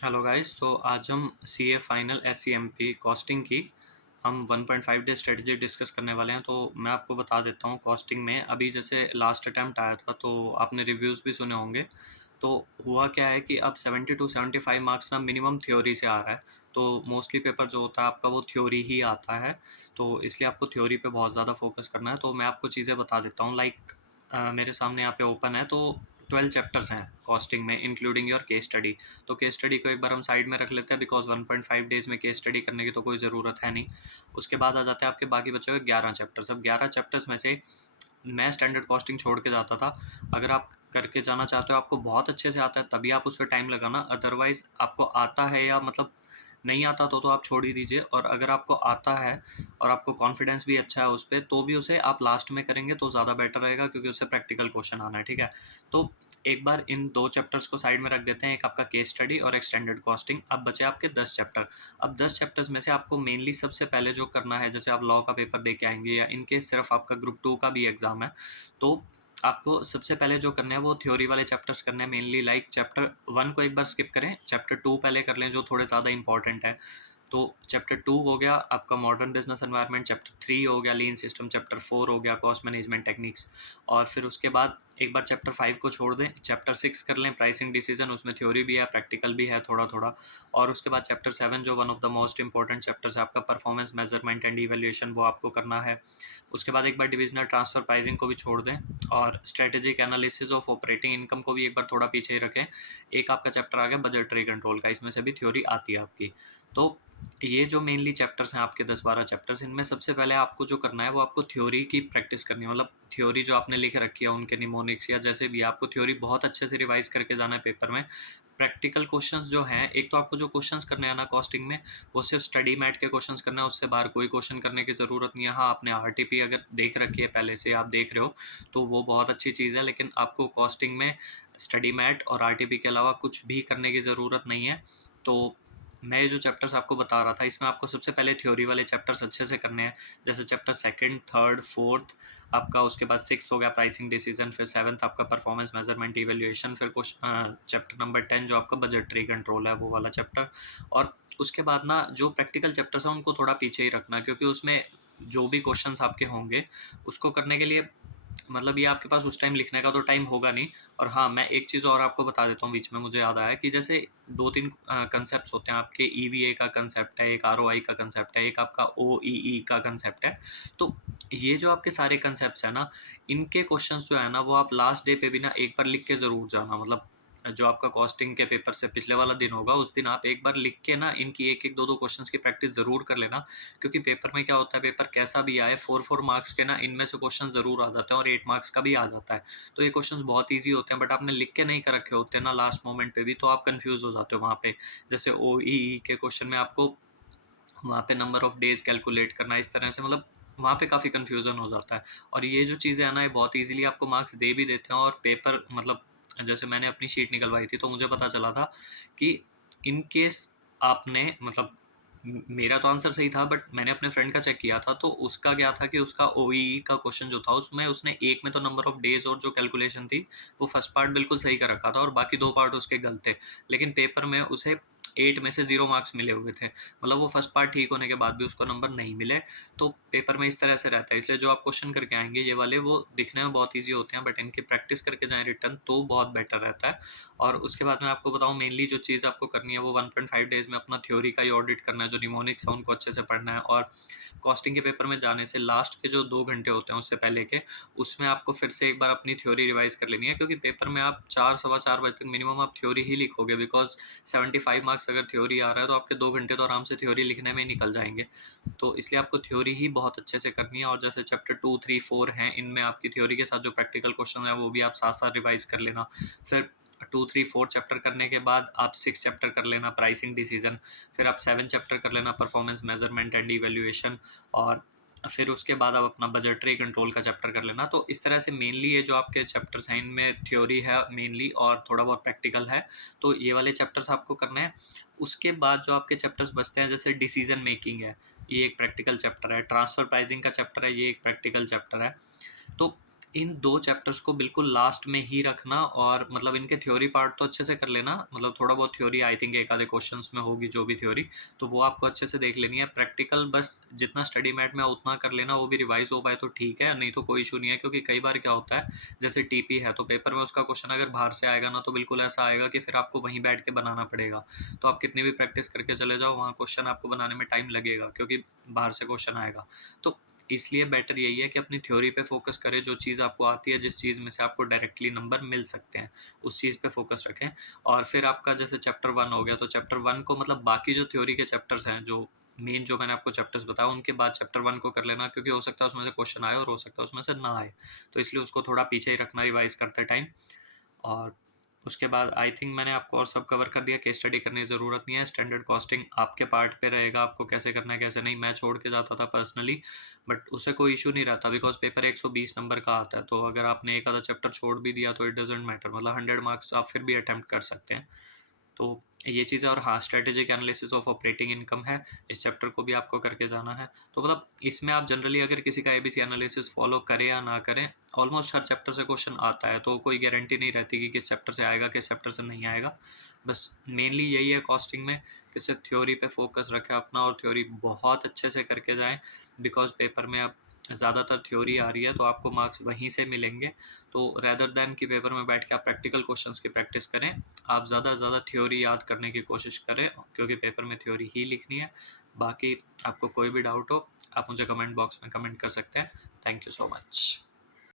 Hello guys. तो आज हम सीए फाइनल एससीएमपी कॉस्टिंग की हम 1.5 डे स्ट्रेटजी डिस्कस करने वाले हैं। तो मैं आपको बता देता हूँ कॉस्टिंग में अभी जैसे लास्ट अटैम्प्ट आया था तो आपने रिव्यूज़ भी सुने होंगे। तो हुआ क्या है कि अब 70 टू 75 मार्क्स ना मिनिमम थ्योरी से आ रहा है। तो मोस्टली पेपर जो होता है आपका वो थ्योरी ही आता है। तो इसलिए आपको थ्योरी पे बहुत ज़्यादा फोकस करना है। तो मैं आपको चीज़ें बता देता हूँ लाइक मेरे सामने यहाँ पे ओपन है। तो 12 चैप्टर्स हैं कॉस्टिंग में इंक्लूडिंग योर केस स्टडी। तो केस स्टडी को एक बार हम साइड में रख लेते हैं बिकॉज 1.5 डेज में केस स्टडी करने की तो कोई ज़रूरत है नहीं। उसके बाद आ जाते हैं आपके बाकी बचे हुए 11 चैप्टर्स। अब 11 चैप्टर्स में से मैं स्टैंडर्ड कॉस्टिंग छोड़ के जाता था। अगर आप करके जाना चाहते हो, आपको बहुत अच्छे से आता है, तभी आप उस पर टाइम लगाना। अदरवाइज आपको आता है या मतलब नहीं आता तो आप छोड़ ही दीजिए। और अगर आपको आता है और आपको कॉन्फिडेंस भी अच्छा है उस पर, तो भी उसे आप लास्ट में करेंगे तो ज़्यादा बेटर रहेगा क्योंकि उससे प्रैक्टिकल क्वेश्चन आना है। ठीक है। तो एक बार इन दो चैप्टर्स को साइड में रख देते हैं, एक आपका केस स्टडी और एक स्टैंडर्ड कॉस्टिंग। अब बचे आपके 10 चैप्टर। अब 10 चैप्टर्स में से आपको मेनली सबसे पहले जो करना है, जैसे आप लॉ का पेपर दे के आएंगे या इनकेस सिर्फ आपका ग्रुप 2 का भी एग्जाम है, तो आपको सबसे पहले जो करना है वो थ्योरी वाले चैप्टर्स करने हैं मेनली। लाइक चैप्टर 1 को एक बार स्किप करें, चैप्टर 2 पहले कर लें जो थोड़े ज़्यादा इंपॉर्टेंट है। तो चैप्टर 2 हो गया आपका मॉडर्न बिजनेस एनवायरनमेंट, चैप्टर 3 हो गया लीन सिस्टम, चैप्टर 4 हो गया कॉस्ट मैनेजमेंट टेक्निक्स। और फिर उसके बाद एक बार चैप्टर 5 को छोड़ दें, चैप्टर 6 कर लें प्राइसिंग डिसीजन। उसमें थ्योरी भी है, प्रैक्टिकल भी है थोड़ा थोड़ा। और उसके बाद चैप्टर 7 जो one of the most important chapters है आपका परफॉर्मेंस मेजरमेंट एंड इवेल्युएशन, वो आपको करना है। उसके बाद एक बार डिविजनल ट्रांसफर प्राइसिंग को भी छोड़ दें और strategic analysis of operating income को भी एक बार थोड़ा पीछे ही रखें। एक आपका चैप्टर आ गया बजटरी कंट्रोल का, इसमें से भी थ्योरी आती है आपकी। तो ये जो मेनली चैप्टर्स हैं आपके 10-12 चैप्टर्स, इनमें सबसे पहले आपको जो करना है वो आपको थ्योरी की प्रैक्टिस करनी है। मतलब थ्योरी जो आपने लिख रखी है उनके निमोनिक्स या जैसे भी, आपको थ्योरी बहुत अच्छे से रिवाइज करके जाना है पेपर में। प्रैक्टिकल क्वेश्चंस जो हैं, एक तो आपको जो क्वेश्चंस करने हैं ना कॉस्टिंग में, वो सिर्फ स्टडी मैट के क्वेश्चंस करना है, उससे बाहर कोई क्वेश्चन करने की ज़रूरत नहीं है। हाँ, आपने आरटीपी अगर देख रखी है पहले से, आप देख रहे हो तो वो बहुत अच्छी चीज़ है, लेकिन आपको कॉस्टिंग में स्टडी मैट और आरटीपी के अलावा कुछ भी करने की ज़रूरत नहीं है। तो मैं जो चैप्टर्स आपको बता रहा था, इसमें आपको सबसे पहले थ्योरी वाले चैप्टर्स अच्छे से करने हैं। जैसे चैप्टर सेकंड, थर्ड, फोर्थ आपका, उसके बाद सिक्स्थ हो गया प्राइसिंग डिसीजन, फिर सेवन्थ आपका परफॉर्मेंस मेजरमेंट इवेल्युएशन, फिर कुछ चैप्टर नंबर 10 जो आपका बजटरी कंट्रोल है वो वाला चैप्टर। और उसके बाद ना जो प्रैक्टिकल चैप्टर्स हैं उनको थोड़ा पीछे ही रखना, क्योंकि उसमें जो भी क्वेश्चंस आपके होंगे उसको करने के लिए मतलब ये आपके पास उस टाइम लिखने का तो टाइम होगा नहीं। और हाँ, मैं एक चीज़ और आपको बता देता हूँ बीच में, मुझे याद आया कि जैसे 2-3 कंसेप्ट होते हैं आपके। ईवीए का कंसेप्ट है, एक आरओआई का कंसेप्ट है, एक आपका ओईई का कंसेप्ट है। तो ये जो आपके सारे कंसेप्ट्स हैं ना, इनके क्वेश्चंस जो है ना वो आप लास्ट डे पे भी ना एक बार लिख के ज़रूर जाना। मतलब जो आपका कॉस्टिंग के पेपर से पिछले वाला दिन होगा उस दिन आप एक बार लिख के ना इनकी एक-एक 2-2 क्वेश्चंस की प्रैक्टिस ज़रूर कर लेना। क्योंकि पेपर में क्या होता है, पेपर कैसा भी आए 4-4 मार्क्स के ना इनमें से क्वेश्चन ज़रूर आ जाते हैं और 8 मार्क्स का भी आ जाता है। तो ये क्वेश्चंस बहुत ईज़ी होते हैं, बट आपने लिख के नहीं कर रखे होते हैं ना लास्ट मोमेंट पे भी, तो आप कन्फ्यूज़ हो जाते हो वहाँ पे। जैसे ओईई के क्वेश्चन में आपको वहाँ पे नंबर ऑफ डेज़ कैलकुलेट करना, इस तरह से मतलब वहाँ पे काफ़ी कन्फ्यूज़न हो जाता है। और ये जो चीज़ें हैं ना, ये बहुत ईज़िली आपको मार्क्स दे भी देते हैं। और पेपर मतलब जैसे मैंने अपनी शीट निकलवाई थी तो मुझे पता चला था कि इन केस आपने मतलब मेरा तो आंसर सही था, बट मैंने अपने फ्रेंड का चेक किया था तो उसका क्या था कि उसका ओईई का क्वेश्चन जो था उसमें उसने एक में तो नंबर ऑफ डेज और जो कैलकुलेशन थी वो फर्स्ट पार्ट बिल्कुल सही कर रखा था और बाकी 2 पार्ट उसके गलत थे। लेकिन पेपर में उसे 8 में से 0 मार्क्स मिले हुए थे। मतलब वो फर्स्ट पार्ट ठीक होने के बाद भी उसको नंबर नहीं मिले। तो पेपर में इस तरह से रहता है। इसलिए जो आप क्वेश्चन करके आएँगे ये वाले, वो दिखने में बहुत ईज़ी होते हैं, बट इनकी प्रैक्टिस करके जाएँ रिटर्न तो बहुत बेटर रहता है। और उसके बाद मैं आपको बताऊँ मेनली जो चीज़ आपको करनी है वो 1.5 डेज़ में अपना थ्योरी का ही ऑडिट करना है। जो निमोनिक्स है उनको अच्छे से पढ़ना है। और कॉस्टिंग के पेपर में जाने से लास्ट के जो 2 घंटे होते हैं उससे पहले के, उसमें आपको फिर से एक बार अपनी थ्योरी रिवाइज़ कर लेनी है। क्योंकि पेपर में आप 4 सवा 4 बजे तक मिनिमम आप थ्योरी ही लिखोगे, बिकॉज़ 75 मार्क्स अगर थ्योरी आ रहा है तो आपके 2 घंटे तो आराम से थ्योरी लिखने में ही निकल जाएँगे। तो इसलिए आपको थ्योरी ही बहुत अच्छे से करनी है। और जैसे चैप्टर 2, 3, 4 हैं, इनमें आपकी थ्योरी के साथ जो प्रैक्टिकल क्वेश्चन है वो भी आप साथ-साथ रिवाइज़ कर लेना। फिर 2, 3, 4 चैप्टर करने के बाद आप 6 चैप्टर कर लेना प्राइसिंग डिसीजन। फिर आप 7 चैप्टर कर लेना परफॉर्मेंस मेजरमेंट एंड इवैल्यूएशन। और फिर उसके बाद आप अपना बजटरी कंट्रोल का चैप्टर कर लेना। तो इस तरह से मेनली ये जो आपके चैप्टर्स हैं इनमें थ्योरी है मेनली और थोड़ा बहुत प्रैक्टिकल है। तो ये वाले चैप्टर्स आपको करने हैं। उसके बाद जो आपके चैप्टर्स बचते हैं, जैसे डिसीजन मेकिंग है, ये एक प्रैक्टिकल चैप्टर है। ट्रांसफर प्राइसिंग का चैप्टर है, ये एक प्रैक्टिकल चैप्टर है। तो इन 2 चैप्टर्स को बिल्कुल लास्ट में ही रखना और मतलब इनके थ्योरी पार्ट तो अच्छे से कर लेना, मतलब थोड़ा बहुत थ्योरी आई थिंक एक आधे क्वेश्चंस में होगी जो भी थ्योरी, तो वो आपको अच्छे से देख लेनी है। प्रैक्टिकल बस जितना स्टडी मैट में उतना कर लेना, वो भी रिवाइज हो पाए तो ठीक है, नहीं तो कोई इशू नहीं है। क्योंकि कई बार क्या होता है, जैसे टीपी है तो पेपर में उसका क्वेश्चन अगर बाहर से आएगा ना, तो बिल्कुल ऐसा आएगा कि फिर आपको वहीं बैठ के बनाना पड़ेगा। तो आप कितनी भी प्रैक्टिस करके चले जाओ, वहाँ क्वेश्चन आपको बनाने में टाइम लगेगा क्योंकि बाहर से क्वेश्चन आएगा। तो इसलिए बेटर यही है कि अपनी थ्योरी पे फोकस करें, जो चीज़ आपको आती है, जिस चीज़ में से आपको डायरेक्टली नंबर मिल सकते हैं, उस चीज़ पे फोकस रखें। और फिर आपका जैसे चैप्टर 1 हो गया, तो चैप्टर 1 को मतलब बाकी जो थ्योरी के चैप्टर्स हैं, जो मेन जो मैंने आपको चैप्टर्स बताया, उनके बाद चैप्टर 1 को कर लेना, क्योंकि हो सकता है उसमें से क्वेश्चन आए और हो सकता है उसमें से ना आए। तो इसलिए उसको थोड़ा पीछे ही रखना रिवाइज करते टाइम। और उसके बाद आई थिंक मैंने आपको और सब कवर कर दिया, केस स्टडी करने की ज़रूरत नहीं है। स्टैंडर्ड कॉस्टिंग आपके पार्ट पे रहेगा, आपको कैसे करना है कैसे नहीं। मैं छोड़ के जाता था पर्सनली, बट उससे कोई इशू नहीं रहता, बिकॉज पेपर 120 नंबर का आता है। तो अगर आपने एक आधा चैप्टर छोड़ भी दिया तो इट डजेंट मैटर, मतलब 100 मार्क्स आप फिर भी अटैम्प्ट कर सकते हैं। तो ये चीज़ है। और हाँ, strategic analysis of operating income है, इस चैप्टर को भी आपको करके जाना है। तो मतलब इसमें आप जनरली अगर किसी का एबीसी एनालिसिस फॉलो करें या ना करें, ऑलमोस्ट हर चैप्टर से क्वेश्चन आता है, तो कोई गारंटी नहीं रहती कि किस चैप्टर से आएगा किस चैप्टर से नहीं आएगा। बस मेनली यही है कॉस्टिंग में, कि सिर्फ थ्योरी पे फोकस रखें अपना, और थ्योरी बहुत अच्छे से करके जाएं, बिकॉज पेपर में अब ज़्यादातर थ्योरी आ रही है, तो आपको मार्क्स वहीं से मिलेंगे। तो रेदर दैन कि पेपर में बैठ के आप प्रैक्टिकल क्वेश्चंस की प्रैक्टिस करें, आप ज़्यादा से ज़्यादा थ्योरी याद करने की कोशिश करें, क्योंकि पेपर में थ्योरी ही लिखनी है। बाकी आपको कोई भी डाउट हो, आप मुझे कमेंट बॉक्स में कमेंट कर सकते हैं। Thank you so much.